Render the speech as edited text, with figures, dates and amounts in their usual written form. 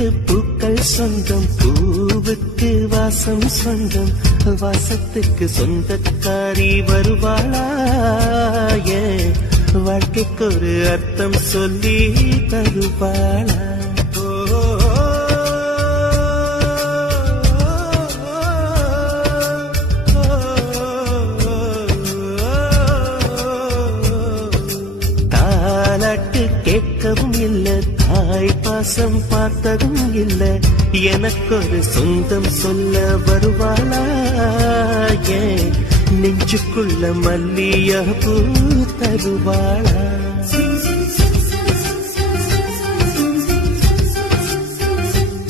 பூவுக்கு பூக்கள் சொந்தம், பூவுக்கு வாசம் சொந்தம், வாசத்துக்கு சொந்தக்காரி வருவாளா? ஏன் வாழ்க்கைக்கு ஒரு அர்த்தம் சொல்லி தருவாளா? தாலாட்டு கேட்கவும் இல்ல, தாய் பாசம் பார்த்ததும் இல்ல, எனக்கு ஒரு சொந்தம் சொல்ல வருவாளா? ஏன் நெஞ்சுக்குள்ள மல்லிய பூ தருவாளா?